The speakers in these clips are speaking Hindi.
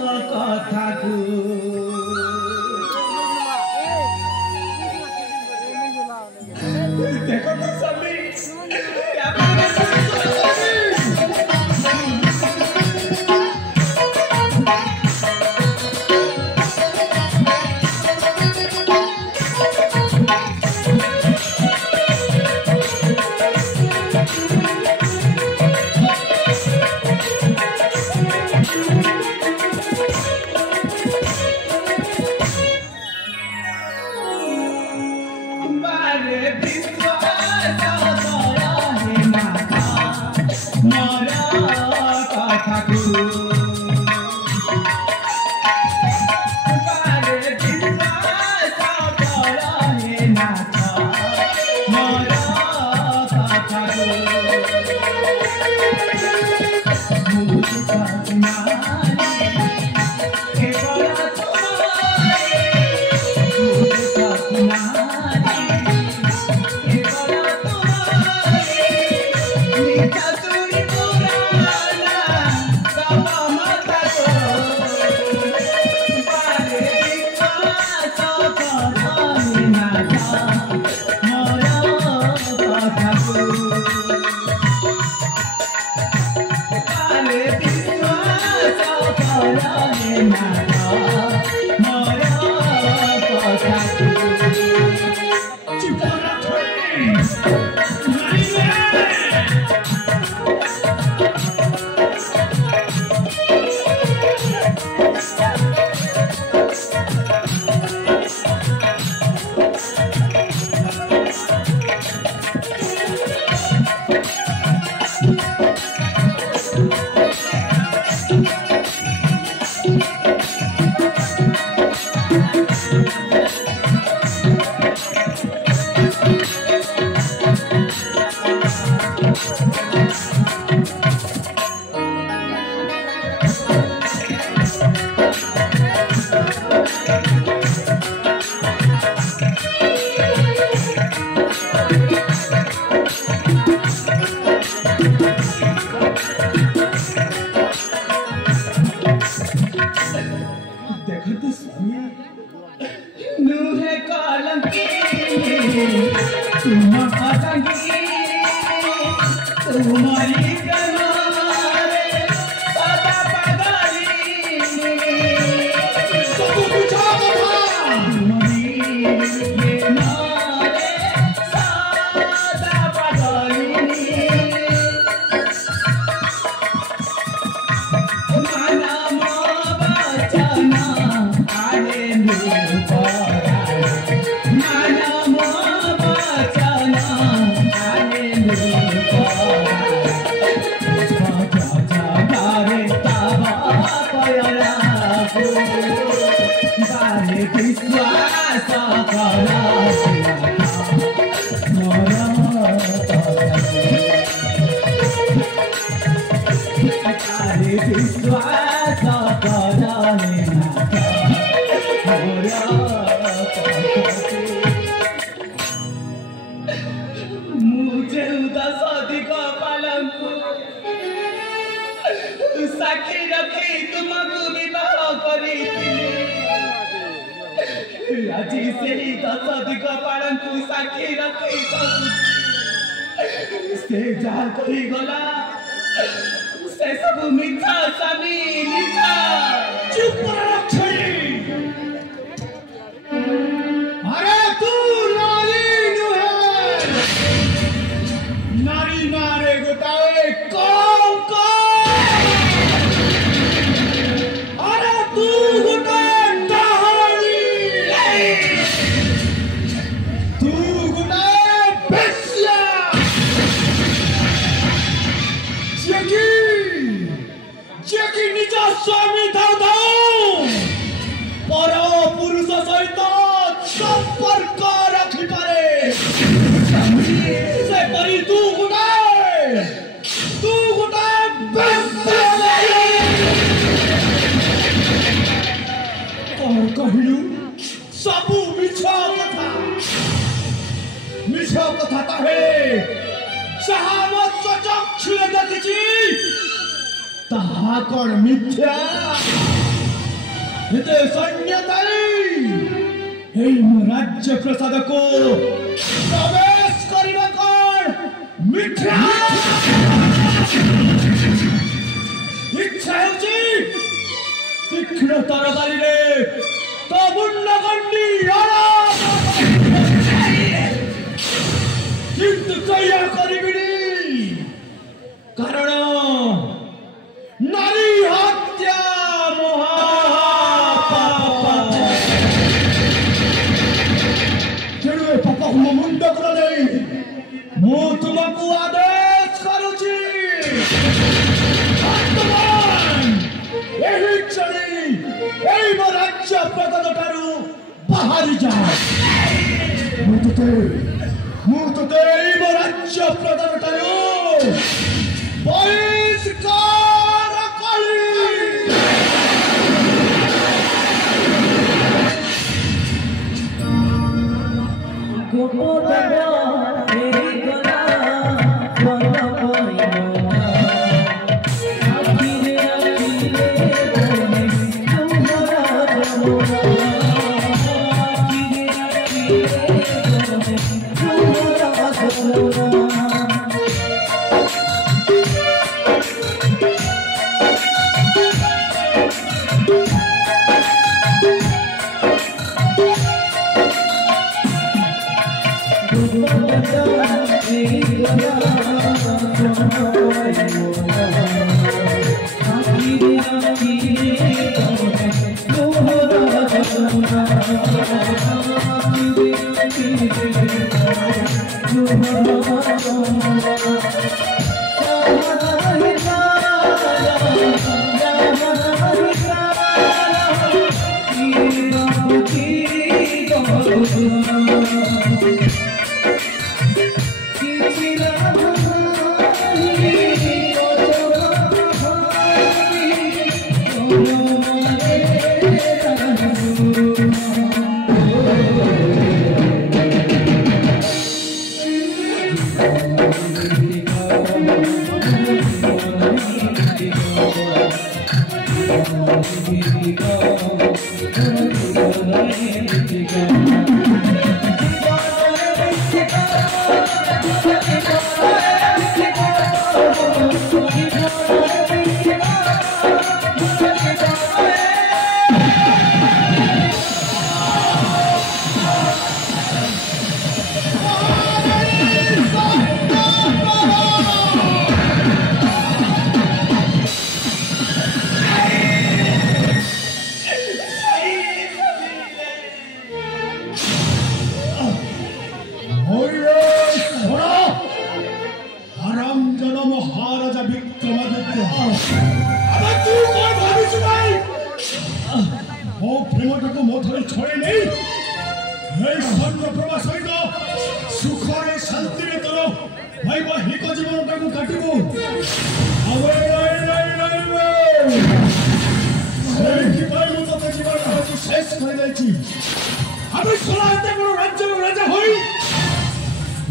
कथाकु देखो तो सभी साखी रखी तुमको विवाह करी आज से ही 10 दिग पालन को साखी रखी से जा कोई गला से सब मिठा सामी मिठा चुप रख अरे तू नारी नुहे नारी मारे गोटाए कौन अरे तू गोटाए डहानी तू गोटाए बेस्या जेकी निज स्वामी था पर पुरुष सहित संपर्क रखी पारे से परी तू गोटाए कौन कहलु सबू मिछ कथा ताहे सहामत चक्षुरे देखिछि ताहा कौन मिथ्या ଏତେ ସୈନ୍ୟ ଥାଇ ଏଇ ମୋ ରାଜ୍ୟ ପ୍ରସାଦକୁ ପ୍ରବେଶ କରିବା କଣ ମିଥ୍ୟା? ଇଚ୍ଛା ହେଉଛି ତୀକ୍ଷ୍ଣ ତରବାରୀରେ ତୋ ମୁଣ୍ଡ ଗଣ୍ଡି କିନ୍ତୁ ତୈୟାର କରିବିନି, କାରଣ ନାରୀ ହତ୍ୟା ମହାପାପ। ତେଣୁ ଏ ପାପକୁ ମୋ ମୁଣ୍ଡକୁ ନେଇ ମୁଁ ତୁମକୁ ଆଦେଶ କରୁଛି, ଏହି କ୍ଷଣି ଏଇ ମୋ ରାଜ୍ୟ ପ୍ରଗତ ଠାରୁ ବାହାରି ଯାଅ। ମୁଁ ତୋତେ ଏଇ ମୋ ରାଜ୍ୟ ପ୍ରଗତ ଠାରୁ ବହିଷ୍କାର କଲି।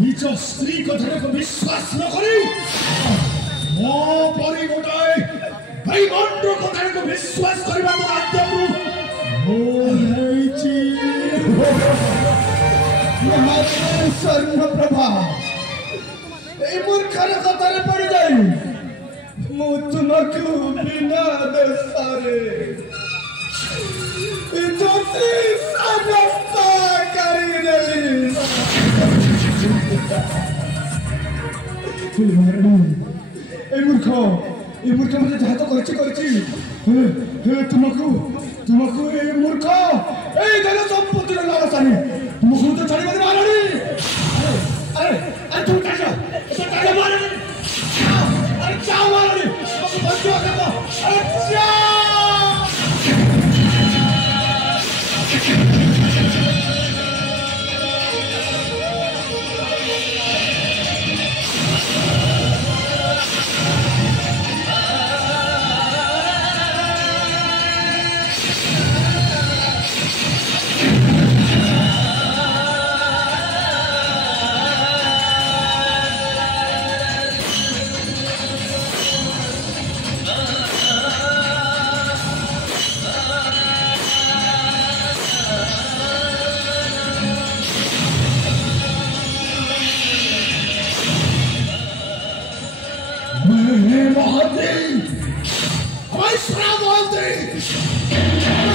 निज स्त्री कथा को विश्वास न करी मो परी गोटाए भाईगंड कथा को विश्वास करबा तो आद्यमु हो नैची महाराज सर्व प्रभा ए मूर्खर कथा रे पड़ जाई मु तुमको बिना दसारे इतोती समस्त करी देली ए मूर्ख मुझे जहाँ तो तुमको ए मूर्ख ए धन संपत्ति लालसानी तुमको तो छाड़ी मत मारनी अरे अरे तुम क्या तो क्या मारनी अरे क्या मारनी तुमको बच्चों का अरे क्या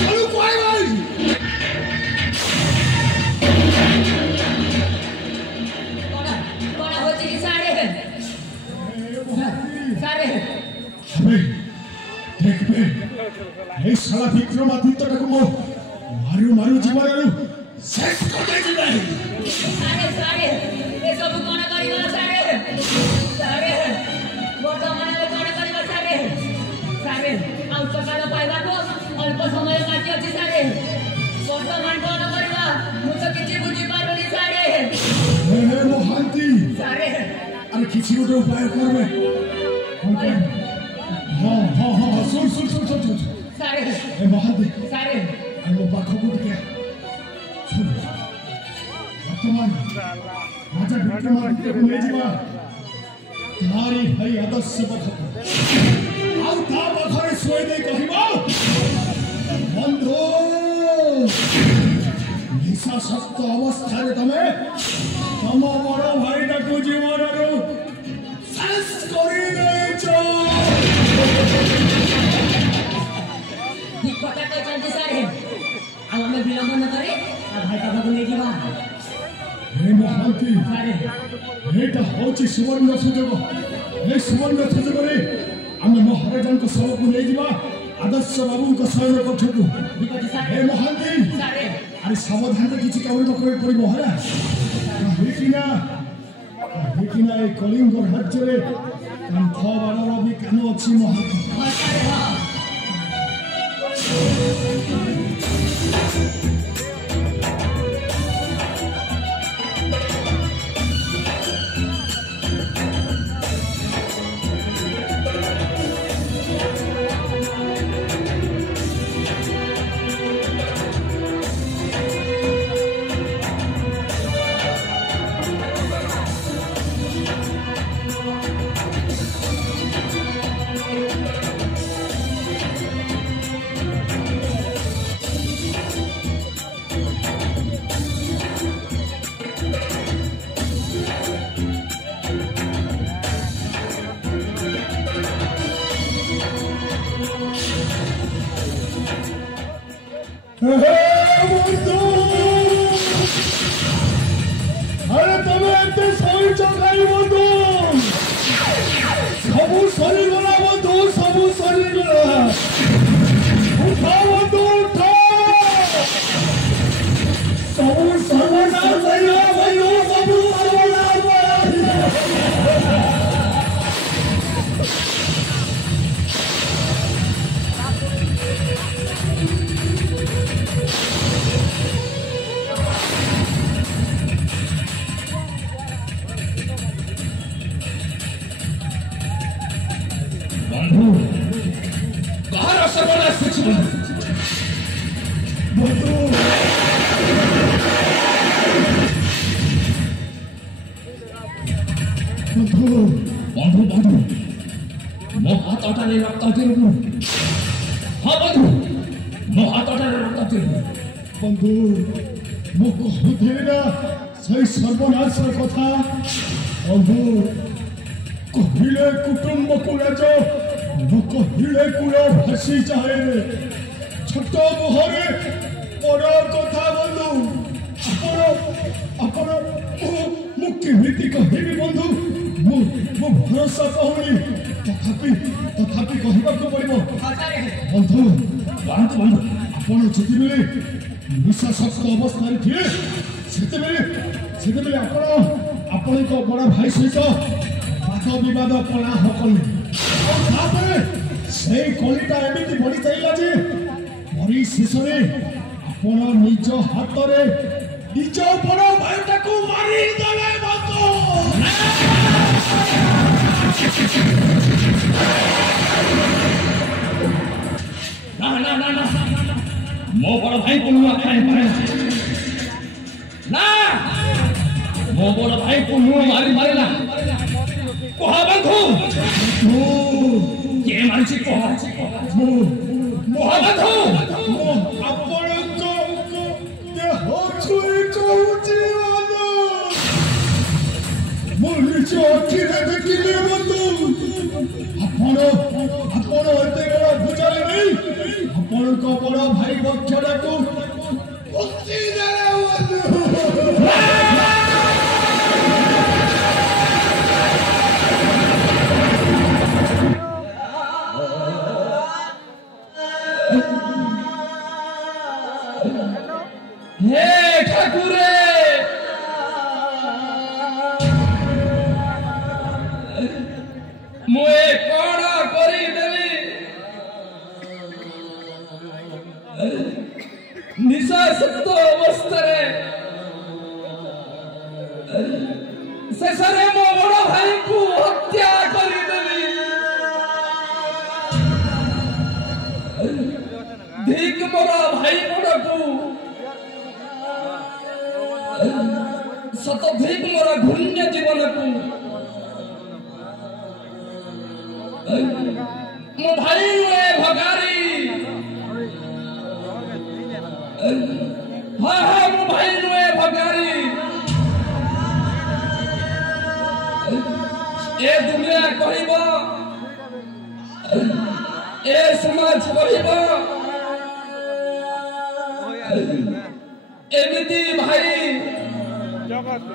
ଘରୁ କୁଆଡ଼େ ଗଲେ? କଣ ହଉଛି କି ସାରେ? ସାରେ দেখবে এই শালা বিক্রমাদিত্যটাকে মো মারু মারু জীবনରୁ শেষ করে দিবে। ସାରେ ଏସବୁ କଣ କରିବ ସାରେ? ସାରେ ବର୍ତ୍ତମାନରେ କଣ କରିବ ସାରେ? ସାରେ ଆଉ ସକାଳ ପାଇବାକୁ ଅଳ୍ପ ସମୟ ବାକି ଅଛି ସାରେ। ବର୍ତ୍ତମାନ କଣ କରିବା ମୁଁ ତ କିଛି ବୁଝିପାରୁନି ସାରେ। ହେ ମହାନ୍ତି ସାରେ ଆମେ କିଛି ଗୋଟେ ଉପାୟ କରିବେ। ହଁ ହଁ ହଁ ଶୁଣ ଶୁଣ ଶୁଣ ଶୁଣ ଶୁଣ ସାରେ ଏ ମହାନ୍ତି ସାରେ ଆମ ପାଖକୁ ଟିକେ ଶୁଣ ବର୍ତ୍ତମାନ ରାଜା ବିକ୍ରମାଦିତ୍ୟକୁ ନେଇଯିବା ତାରି ଭାଇ ଆଦର୍ଶ ପାଖକୁ ଆଉ ତା ପାଖରେ ଶୋଇ ଦେଇ କହିବ ବନ୍ଧୁ ନିଶାସକ୍ତ ଅବସ୍ଥାରେ ତମେ ତମ ବଡ଼ ଭାଇଟାକୁ ଜୀବନରୁ ଶେଷ କରିଦେଇଛ। ଠିକ କଥା କହିଛନ୍ତି ସାରେ। ଆଉ ଆମେ ବିଳମ୍ବ ନ କରି ତା ଭାଇ ପାଖକୁ ନେଇଯିବା। ହେ ମହାନ୍ତି ସାରେ ଏଇଟା ହଉଛି ସୁବର୍ଣ୍ଣ ସୁଯୋଗ। ଏ ସୁବର୍ଣ୍ଣ ସୁଯୋଗରେ ଆମେ ମହାରାଜାଙ୍କ ଶବକୁ ନେଇଯିବା ଆଦର୍ଶ ବାବୁଙ୍କ ଶୟନ କକ୍ଷକୁ। ଠିକ ଅଛି ସାରେ। ହେ ମହାନ୍ତି ସାରେ ଆରେ ସାବଧାନରେ କିଛି କାମ ନ କରିବାକୁ ପଡ଼ିବ ହେଲା। କାହିଁକିନା ଏ କଳିଙ୍ଗ ରାଜ୍ୟରେ କାନ୍ଥ ବାଡ଼ର ବି କାନ ଅଛି ମହାନ୍ତି। ହଁ ସାରେ ହଁ। আরে তুমি এতে শৈচ খাই বন্ধু সবু সরিগলা বন্ধু সবু সরিগলা উঠা বন্ধু উঠা সবু সর্বনাশ হইলা বন্ধু সবু সর্বনাশ বন্ধু কার সর্বনাশ হয়েছিল বন্ধু বন্ধু বন্ধু বন্ধু ମୋ ହାତଟାରେ ରକ୍ତ ଥିଲୁ। ହଁ ବନ୍ଧୁ ମୋ ହାତଟାରେ ରକ୍ତ ଥିଲୁ। ବନ୍ଧୁ ମୁଁ କହୁଥିଲି ନା ସେଇ ସର୍ବନାଶର କଥା। ବନ୍ଧୁ କହିଲେ କୁଟୁମ୍ବକୁ ରାଜ ମୁଁ କହିଲେ କୁଳ ଭାସିଯାଏ। ଛୋଟ ମୁହଁରେ ବଡ଼ କଥା ବନ୍ଧୁ। ଆପଣ ମୁଁ କେମିତି କହିବି ବନ୍ଧୁ ମୁଁ ଭରସା ପାଉନି। ତଥାପି କହିବାକୁ ପଡ଼ିବ ବନ୍ଧୁ। ବନ୍ଧୁ ଆପଣ ଯେତେବେଳେ ନିଶାସକ୍ତ ଅବସ୍ଥାରେ ଥିଲେ ସେତେବେଳେ ଆପଣଙ୍କ ବଡ଼ ଭାଇ ସହିତ ବାଦ ବିବାଦ କଳାହ କଲେ। ତାପରେ ସେଇ କଳିଟା ଏମିତି ବଢ଼ି ଚାଲିଲା ଯେ ପରିଶେଷରେ ଆପଣ ନିଜ ହାତରେ ନିଜ ବଡ଼ ଭାଇଟାକୁ ମାରିଦେଲେ ବନ୍ଧୁ। ନା ନା ନା ନା ମୋ ବଡ଼ ଭାଇକୁ ମୁଁ ଖାଇ ପାରେ ନା। ମୋ ବଡ଼ ଭାଇକୁ ମୁଁ ମାରିଲା କହ ବନ୍ଧୁ କିଏ ମାରିଛି କହ ବନ୍ଧୁ। ଆପଣଙ୍କ ଦେହ ଛୁଇଁ କହୁଛି ମୁଁ ନିଜ ଆଖିରେ ଦେଖିଲି ବନ୍ଧୁ। ଆପଣ ଏତେ ବଡ଼ ଭୁଜାରେ ନେଇ ଆପଣଙ୍କ ବଡ଼ ଭାଇ ବକ୍ଷଟାକୁ ମୁକ୍ତି ଦେଲେ ବନ୍ଧୁ। हे ठाकुरे मुए कौन करीदेवी निशासक्त अवस्था शेषे मो बड़ भाई को हत्या करीदेवी धिक मोर भाई बड़ को शतधिक मोर घून्य जीवन को मो भाई भगारी हाँ हाँ मो भाई भगारी ए दुनिया कहब ए समाज कहब एमती भाई जगत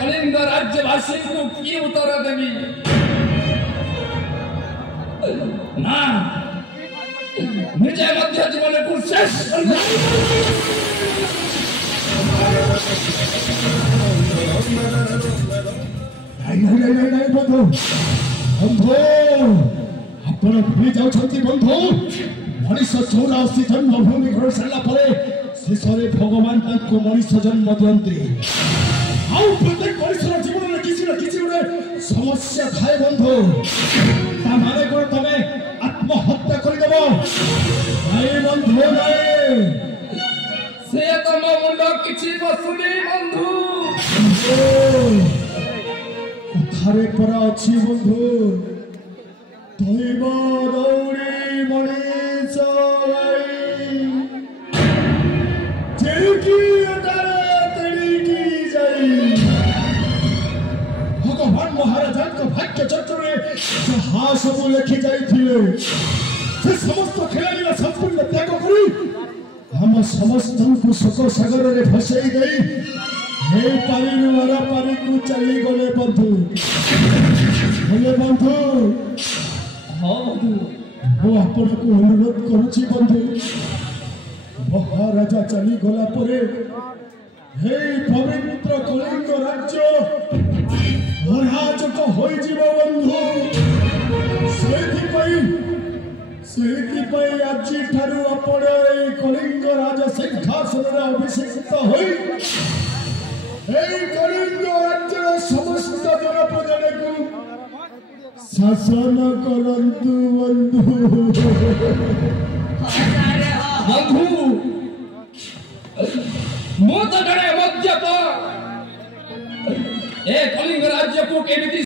कलिंग राज्यवासी को की उत्तर देवी ना निजे मध्य जीवन को शेष नहीं बंधु बंधु आपण भूली जाउछंती बंधु मनीष 84 जन्मभूमि घर सारा परे शेषरे भगवान ताको मनीष जन्म दियंती आउ प्रत्येक मनुष्य जीवन में किसी न किसी गोटे समस्या थाए बंधु ता माने कोन तमे आत्महत्या कर देबो भाई बंधु भाई से तम मुंड किछि बसुनी बंधु थारे पर अछि बंधु दैव दौड़ी मनीष जेकी भगवान महाराजा का भाग्य चक्र में जहाँ सब लिखी जाइए से समस्त खेलाड़ी संपूर्ण त्याग करी हम समस्त को शोक सागर में फसई गई हे पारी वाला पारी को चली गले बंधु बोले बंधु हाँ बंधु वो आपण को अनुरोध करुची बंधु महाराजा चली गला परे हे पवित्र कलिंग राज्य अराजक होई जीव बंधु सेहिपाई आजी ठारू आपण कलिंग राज सिंहासन रे अभिषिक्त होई এই কলিঙ্গ রাজ্যের সমস্ত জনপ্রজাকে শাসন করন্তু বন্ধু। বন্ধু ମୁଁ ତ ଜଣେ ମଦ୍ୟପ ଏ କଳିଙ୍ଗ ରାଜ୍ୟକୁ କେମିତି